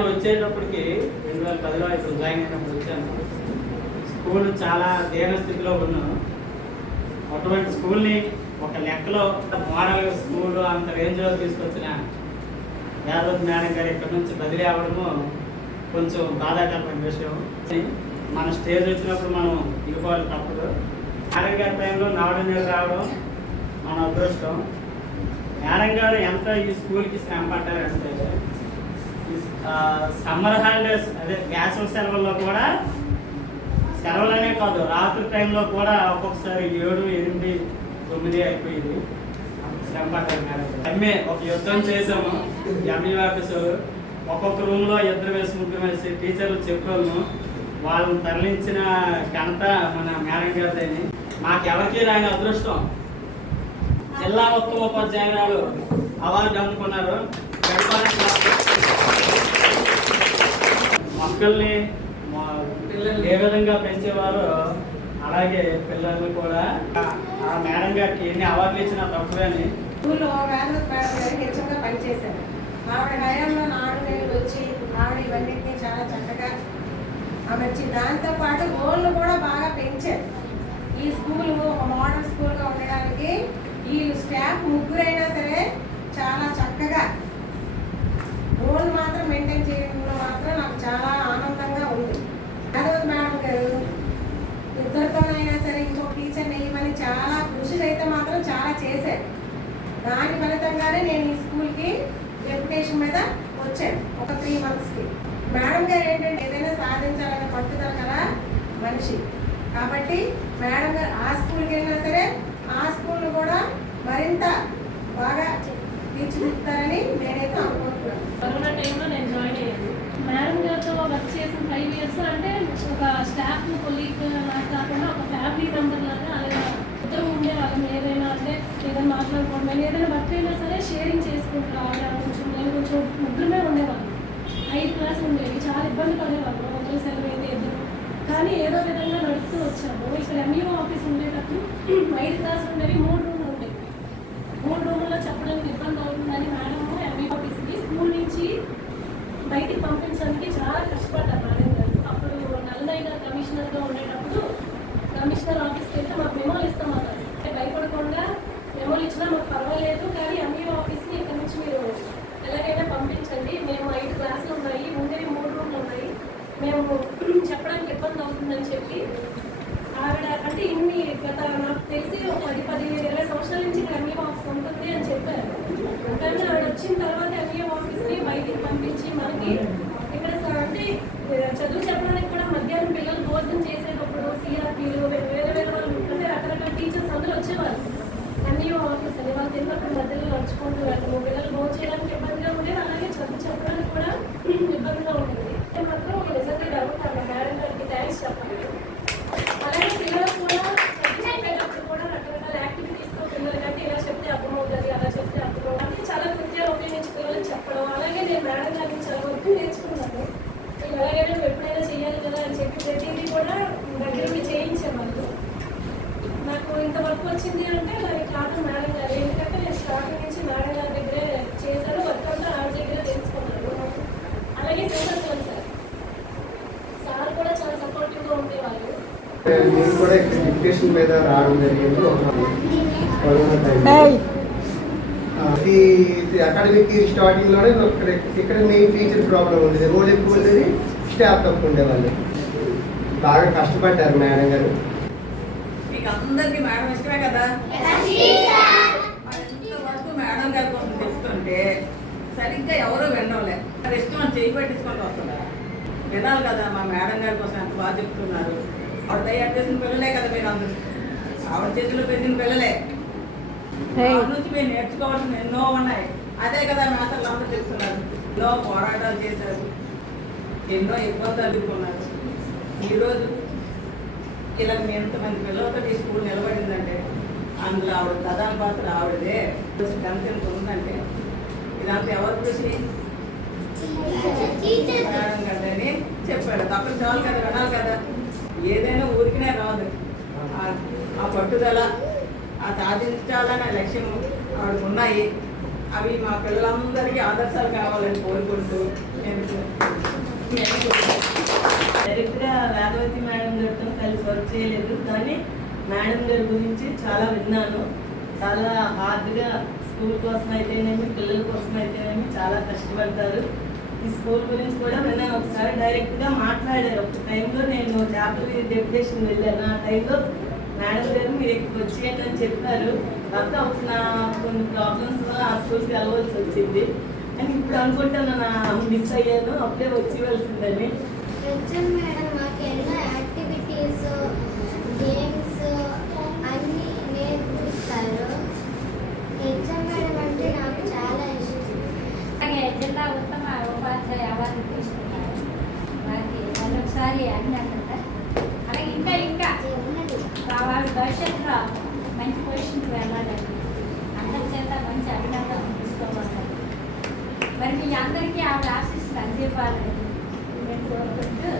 వచ్చేటప్పటికి రెండు వేల పదిలో ఇప్పుడు జాయిన్ అయినప్పుడు వచ్చాను. స్కూల్ చాలా దీన స్థితిలో ఉన్నాను అటువంటి స్కూల్ని ఒక లెక్కలో మోడల్ స్కూల్ అంత రేంజ్లో తీసుకొచ్చిన యాదవ్ మేడం గారు ఇక్కడ నుంచి బదిలీ అవ్వడము కొంచెం బాధాకరమైన విషయం. మన స్టేజ్ వచ్చినప్పుడు మనం ఇవ్వాలి తప్పదు. మేడం గారి టైంలో నాడు రావడం మన అదృష్టం. మేడం గారు ఎంత ఈ స్కూల్కి శ్రమ పడ్డారంటే సమ్మర్ హాలిడేస్ అదే వేసవి సెలవుల్లో కూడా సెలవులనే కాదు రాత్రి టైంలో కూడా ఒక్కొక్కసారి ఏడు ఎనిమిది తొమ్మిది అయిపోయింది. శ్రమ ఎంఏ ఒక యుద్ధం చేసాము ఎంఈ ఆఫీసర్ ఒక్కొక్క రూమ్లో ఇద్దరు వేసి ముగ్గురు వేసి టీచర్లు చెప్పాము వాళ్ళని తరలించిన ఘనత మన మేడం గారిదని. మాకెవరికి రాని అదృష్టం. జిల్లా ఉత్తమ ఉపాధ్యాయురాలు అవార్డు అందుకున్నారు మొక్కల్ని మా- ఏ విధంగా పెంచేవారు అలాగే పిల్లల్ని కూడా ఆ- మేడం గారికి ఎన్ని అవార్డులు ఇచ్చినా తక్కువని స్కూల్లో వేదవతి మేడం గారు హెచ్చరిగా పనిచేశారు. ఆవిడ హయాంలో నాడు నేడు వచ్చి ఆవిడ ఇవన్నింటినీ చాలా చక్కగా ఆమె దాంతో పాటు గోళ్ళు కూడా బాగా పెంచారు. ఈ స్కూల్ ఒక మోడల్ స్కూల్గా ఉండడానికి ఈ స్టాఫ్ ముగ్గురైనా సరే చాలా చక్కగా గోల్ మాత్రం మెయింటైన్ చేయడంలో మాత్రం నాకు చాలా ఆనందంగా ఉంది యాదవతి మేడం గారు ఇద్దరితోనైనా సరే ఇంకొక టీచర్ నెయ్యమని చాలా కృషి అయితే మాత్రం చాలా చేశారు దాని ఫలితంగానే నేను ఈ స్కూల్కి రెప్యుటేషన్ మీద వచ్చాను ఒక త్రీ మంత్స్కి మేడం గారు ఏంటంటే ఏదైనా సాధించాలనే పట్టుదల గల మనిషి. కాబట్టి మేడం గారు ఆ స్కూల్కి వెళ్ళినా సరే ఆ స్కూల్ను కూడా మరింత బాగా తీర్చిదిద్దుతారని నేనైతే అనుకుంటున్నాను. కరోనా టైంలో నేను జాయిన్ అయ్యాను. మేడం గారితో వర్క్ చేసిన ఫైవ్ ఇయర్స్ అంటే ఒక స్టాఫ్ కొలీగ్ లాగా కాకుండా ఒక ఫ్యామిలీ మెంబర్ లాగా అలాగే ఇద్దరు ఉండేవాళ్ళం. ఏదైనా ఏదైనా మాట్లాడుకోవడం కానీ ఏదైనా వర్క్ అయినా సరే షేరింగ్ చేసుకుంటారు ఆవిడ కొంచెం నేను కొంచెం ముగ్గురమే ఉండేవాళ్ళం. ఐదు క్లాస్ ఉండేవి చాలా ఇబ్బంది పడేవాళ్ళం. ఒకరు సెలవు అయితే ఇద్దరు కానీ ఏదో విధంగా నడుస్తూ వచ్చాము. ఇక్కడ ఎంఈఓ ఆఫీస్ ఉండేటప్పుడు ఐదు క్లాస్ ఉండేవి మూడు రూమ్లు ఉండేవి. మూడు రూముల్లో చెప్పడానికి ఇబ్బంది అవుతుందని మేడం ఎంఈఓ ఆఫీస్కి స్కూల్ నుంచి బయటికి పంపించడానికి చాలా కష్టపడ్డారు మేడం గారు. అప్పుడు నల్లదైన కమిషనర్గా ఉండేటప్పుడు కమిషనర్ ఆఫీస్కి వెళ్తే మాకు మెమోలు ఇస్తామన్నారు. అంటే మెమోలు ఇచ్చినా మాకు పర్వాలేదు కానీ ఎంఈఓ ఆఫీస్కి ఇక్కడ నుంచి మీరు ఎలాగైనా పంపించండి. మేము ఐదు క్లాసులు ఉన్నాయి ముందే మూడు రూమ్లు ఉన్నాయి. మేము చెప్పడానికి ఇబ్బంది అవుతుందని చెప్పి ఆవిడ అంటే ఇన్ని గత నాకు తెలిసి ఒక పది పదిహేను ఇరవై సంవత్సరాల నుంచి ఇక్కడ ఎంఈఓ ఆఫీస్ ఉంటుంది అని చెప్పారు. కానీ ఆవిడ వచ్చిన తర్వాత ఎంఈఓ ఆఫీస్ని బయటికి పంపించి మనకి ఇక్కడ స- అంటే ఆ, చదువు చెప్పడానికి కూడా మధ్యాహ్నం పిల్లలు భోజనం చేసేటప్పుడు సిఆర్పీలు వేరే వేరే వాళ్ళు అంటే రకరకాల టీచర్స్ అందరూ వచ్చేవారు ఎంఈఓ ఆఫీస్ అని వాళ్ళు తిన్నప్పుడు మధ్యలో నడుచుకుంటూ వెళ్ళము పిల్లలు భోజనం చేయడానికి ఇబ్బందిగా ఉండేది అలాగే చదువు చెప్పడానికి కూడా ఇబ్బందిగా ఉండేది నేను మాత్రం నిజంగా జరుగుతాను మేడం గారికి థ్యాంక్స్ చెప్పాలి అలాగే పిల్లలకు కూడా చదువు చెప్పేటప్పుడు కూడా రకరకాల యాక్టివిటీస్తో పిల్లలకంటే ఇలా చెప్తే అర్థమవుతుంది అలా చెప్తే అర్థమవుతుంది చాలా నృత్యాలు ఉపయోగించి పిల్లలకు చెప్పడం అలాగే నేను మేడం గారి నుంచి చాలా వరకు నేర్చుకున్నాను నేను ఎలాగైనా నువ్వు ఎప్పుడైనా చేయాలి కదా అని చెప్పి ప్రతిదీ కూడా దగ్గర ఉండి చేయించేవాళ్ళు నాకు ఇంత వర్క్ వచ్చింది అంటే దానికి కారణం మేడం గారు. ఎందుకంటే నేను స్టార్టింగ్ నుంచి మేడం గారి దగ్గరే చేశాను. వర్క్ అంతా ఆవిడ దగ్గరే తెలుసుకున్నాను. అలాగే సింగర్ సార్. సార్ కూడా చాలా సపోర్టివ్గా ఉండేవాళ్ళు. నేను కూడా ఇక్కడ మీద రావడం జరిగింది. కరోనా అకాడమిక్ స్టార్టింగ్లోనే ఇక్కడ ఇక్కడ మెయిన్ టీచర్ ప్రాబ్లం ఉండేది. రోల్ ఎక్కువ ఉండేది స్టాఫ్ తక్కువ ఉండేవాళ్ళు. బాగా కష్టపడ్డారు మేడం గారు. మీకు అందరికి మేడం ఇష్టమే కదా? ఇంతవరకు మేడం గారి కోసం తెస్తుంటే సరిగ్గా ఎవరో వినడంలే. మరి ఇష్టం అని చేయి పెట్టించుకుంటూ వస్తుందా? వినాలి కదా మా మేడం గారి కోసం ఎంత బాగా చెప్తున్నారు. ఆవిడ తయారు చేసిన పిల్లలే కదా మీరు అందరూ. ఆవిడ చేతిలో పెరిగిన పిల్లలే. ఆవిడ నుంచి మీరు నేర్చుకోవాల్సిన ఎన్నో ఉన్నాయి. అదే కదా మాస్టర్లు అందరూ చెప్తున్నారు. ఎన్నో పోరాటాలు చేశారు. ఎన్నో ఇబ్బందులు ఎదుర్కొన్నారు. ఈరోజు ఇలా మీ ఎంతమంది పిల్లలతో ఈ స్కూల్ నిలబడిందంటే అందులో ఆవిడ ప్రధాన పాత్ర ఆవిడదే. స్ట్రెంత్ ఎంత ఉందంటే ఇదంతా ఎవరు కృషి మేడం కదని చెప్పాడు. తప్ప చాలు కదా వినాలి కదా. ఏదైనా ఊరికినే రాదు. ఆ- పట్టుదల ఆ సాధించాలనే లక్ష్యం ఆవిడకు ఉన్నాయి. అవి మా పిల్లలందరికీ ఆదర్శాలు కావాలని కోరుకుంటూ నేను డైరెక్ట్గా వేదవతి మేడం గారితో వర్క్ చేయలేదు. కానీ మేడం గారి గురించి చాలా విన్నాను. చాలా హార్డ్గా స్కూల్ కోసం అయితేనేమి పిల్లల కోసం అయితేనేమి చాలా కష్టపడతారు ఈ స్కూల్ గురించి కూడా విన్నాను ఒకసారి డైరెక్ట్గా మాట్లాడారు. ఒక టైంలో నేను జాతర డెప్యుటేషన్ వెళ్ళాను. ఆ టైంలో మేడం గారు మీరు ఇక్కడికి వచ్చేయండి అని చెప్పారు. కాకపోతే నా కొన్ని ప్రాబ్లమ్స్ వల్ల ఆ స్కూల్కి వెళ్ళవలసి వచ్చింది. అని ఇప్పుడు అనుకుంటాను నా మిస్ అయ్యాను. అప్పుడే వచ్చేవలసిందని మేడం. మాకు యాక్టివిటీస్ గేమ్స్ అన్నీ నేర్పిస్తారు హెచ్ఎం మేడం అంటే నాకు చాలా ఇష్టం. అలాగే జిల్లా ఉత్తమ ఉపాధ్యాయ అవార్డు తీసుకున్నారు. వారికి మరొకసారి అభినందన అలాగే ఇంకా ఇంకా వాళ్ళ భవిష్యత్తులో మంచి పొజిషన్కి వెళ్ళాలని అందరి చేత మంచి అభినందన తీసుకోవాలి మరి మీ అందరికీ ఆవిడ ఆశిస్తులు అందివ్వాలని నేను కోరుకుంటూ